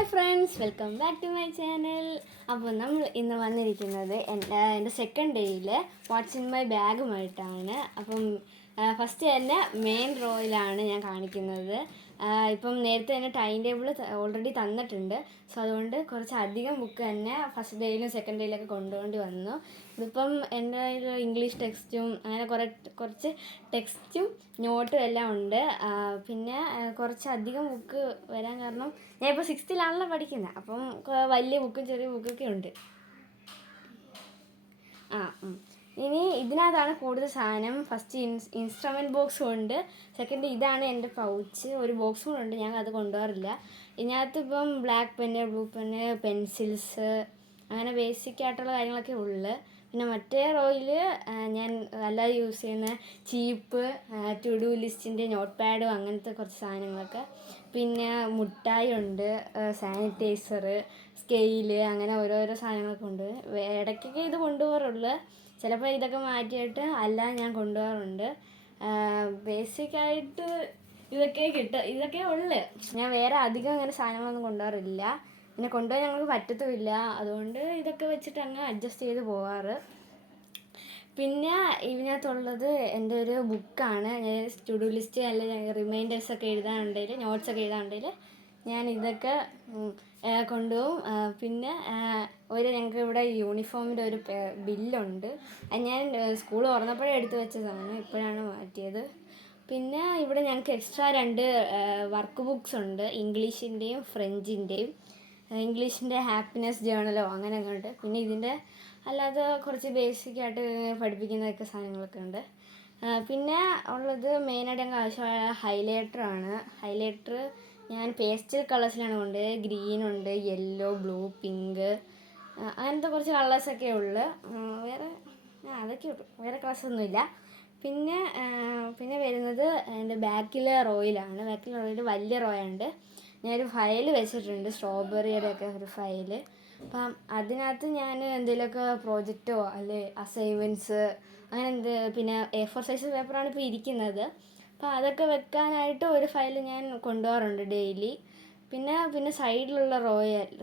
Hi friends, welcome back to my channel. അപ്പോൾ നമ്മൾ ഇന്ന് വന്നിരിക്കുന്നത് എൻ്റെ സെക്കൻഡ് ഡേയിൽ വാട്ട്സ് ഇൻ മൈ ബാഗുമായിട്ടാണ്. അപ്പം ഫസ്റ്റ് തന്നെ മെയിൻ റോയിലാണ് ഞാൻ കാണിക്കുന്നത്. ഇപ്പം നേരത്തെ തന്നെ ടൈം ടേബിൾ ഓൾറെഡി തന്നിട്ടുണ്ട്. സോ അതുകൊണ്ട് കുറച്ച് അധികം ബുക്ക് തന്നെ ഫസ്റ്റ് ഡേയിലും സെക്കൻഡ് ഡേയിലൊക്കെ കൊണ്ടുപോകേണ്ടി വന്നു. ഇതിപ്പം എൻ്റെ ഇംഗ്ലീഷ് ടെക്സ്റ്റും അങ്ങനെ കുറച്ച് ടെക്സ്റ്റും നോട്ടും എല്ലാം ഉണ്ട്. പിന്നെ കുറച്ചധികം ബുക്ക് വരാൻ കാരണം ഞാൻ ഇപ്പോൾ 6th പഠിക്കുന്നത്. അപ്പം വലിയ ബുക്കും ചെറിയ ബുക്കൊക്കെ ഉണ്ട്. ഇനി ഇതിനകത്താണ് കൂടുതൽ സാധനം. ഫസ്റ്റ് ഇൻസ്ട്രുമെൻറ്റ് ബോക്സും ഉണ്ട്. സെക്കൻഡ് ഇതാണ് എൻ്റെ പൗച്ച്. ഒരു ബോക്സും കൂടെ ഉണ്ട്, ഞാൻ അത് കൊണ്ടുപോകാറില്ല. ഇതിനകത്ത് ഇപ്പം black pen, blue pen, pencils, അങ്ങനെ ബേസിക് ആയിട്ടുള്ള കാര്യങ്ങളൊക്കെ ഉള്ളു. പിന്നെ മറ്റേ റോയിൽ ഞാൻ അല്ലാതെ യൂസ് ചെയ്യുന്ന ചീപ്പ്, ടു ഡു ലിസ്റ്റിൻ്റെ നോട്ട് പാഡും അങ്ങനത്തെ കുറച്ച് സാധനങ്ങളൊക്കെ. പിന്നെ മുട്ടായി ഉണ്ട്, സാനിറ്റൈസർ, സ്കെയില്, അങ്ങനെ ഓരോരോ സാധനങ്ങളൊക്കെ ഉണ്ട്. ഇടയ്ക്കൊക്കെ ഇത് കൊണ്ടുപോകാറുള്ളു. ചിലപ്പോൾ ഇതൊക്കെ മാറ്റിയിട്ട് അല്ലാതെ ഞാൻ കൊണ്ടുപോകാറുണ്ട്. ബേസിക്കായിട്ട് ഇതൊക്കെ ഉള്ളു. ഞാൻ വേറെ അധികം അങ്ങനെ സാധനങ്ങളൊന്നും കൊണ്ടുപോകാറില്ല. പിന്നെ കൊണ്ടുപോകാൻ ഞങ്ങൾക്ക് പറ്റത്തുമില്ല. അതുകൊണ്ട് ഇതൊക്കെ വെച്ചിട്ട് അങ്ങ് അഡ്ജസ്റ്റ് ചെയ്ത് പോകാറ്. പിന്നെ ഇതിനകത്തുള്ളത് എൻ്റെ ഒരു ബുക്കാണ്. ഞാൻ ടു ഡു ലിസ്റ്റ് അല്ലെങ്കിൽ റിമൈൻഡേഴ്സൊക്കെ എഴുതാനുണ്ടെങ്കിൽ, നോട്ട്സൊക്കെ എഴുതാനുണ്ടെങ്കിൽ ഞാൻ ഇതൊക്കെ കൊണ്ടുപോകും. പിന്നെ ഞങ്ങൾക്ക് ഇവിടെ യൂണിഫോമിൻ്റെ ഒരു ബില്ലുണ്ട്. അത് ഞാൻ സ്കൂൾ തുറന്നപ്പോഴേ എടുത്ത് വെച്ചതാണ്, ഇപ്പോഴാണ് മാറ്റിയത്. പിന്നെ ഇവിടെ ഞങ്ങൾക്ക് എക്സ്ട്രാ 2 വർക്ക് ബുക്സ് ഉണ്ട്, ഇംഗ്ലീഷിൻ്റെയും ഫ്രഞ്ചിൻ്റെയും. ഇംഗ്ലീഷിൻ്റെ ഹാപ്പിനെസ് ജേണലോ അങ്ങനെയൊക്കെ ഉണ്ട്. പിന്നെ ഇതിൻ്റെ അല്ലാതെ കുറച്ച് ബേസിക്കായിട്ട് പഠിപ്പിക്കുന്നതൊക്കെ സാധനങ്ങളൊക്കെ ഉണ്ട്. പിന്നെ ഉള്ളത് മെയിനായിട്ട് ഞങ്ങൾക്ക് ആവശ്യമായ ഹൈലൈറ്ററാണ്. ഹൈലൈറ്റർ ഞാൻ പേസ്റ്റൽ കളേഴ്സിലാണ് കൊണ്ടുപോയത്. ഗ്രീനുണ്ട്, യെല്ലോ, ബ്ലൂ, പിങ്ക്, അങ്ങനത്തെ കുറച്ച് കളേഴ്സൊക്കെ ഉള്ളു. അതൊക്കെ ഉള്ളു, വേറെ കളേഴ്സൊന്നുമില്ല. പിന്നെ വരുന്നത് എൻ്റെ ബാക്കിലെ റോയിലാണ്. ബാക്കിലെ റോയിൽ വലിയ റോയുണ്ട്. ഞാനൊരു ഫയൽ വെച്ചിട്ടുണ്ട്, സ്ട്രോബെറിയുടെയൊക്കെ ഒരു ഫയൽ. അപ്പം അതിനകത്ത് ഞാൻ എന്തെങ്കിലുമൊക്കെ പ്രോജക്റ്റോ അല്ലെ അസൈൻമെൻറ്റ്സ് അങ്ങനെ പിന്നെ A4 സൈസ് പേപ്പറാണ് ഇപ്പോൾ ഇരിക്കുന്നത്. അപ്പോൾ അതൊക്കെ വെക്കാനായിട്ട് ഒരു ഫയൽ ഞാൻ കൊണ്ടുപോകാറുണ്ട് ഡെയിലി. പിന്നെ സൈഡിലുള്ള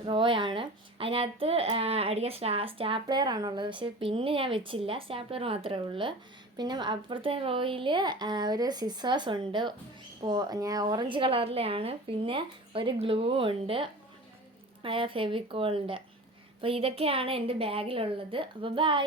റോയാണ്. അതിനകത്ത് അടിക്കാൻ സ്റ്റാപ്ലെയറാണുള്ളത്. പക്ഷേ പിന്നെ ഞാൻ വെച്ചില്ല, സ്റ്റാപ്ലെയർ മാത്രമേ ഉള്ളൂ. പിന്നെ അപ്പുറത്തെ റോയിൽ ഒരു സിസേഴ്സ് ഉണ്ട്, ഞാൻ ഓറഞ്ച് കളറിലെയാണ്. പിന്നെ ഒരു ഗ്ലൂ ഉണ്ട്, ഫെവിക്കോളിൻ്റെ. അപ്പോൾ ഇതൊക്കെയാണ് എൻ്റെ ബാഗിലുള്ളത്. അപ്പോൾ ബൈ.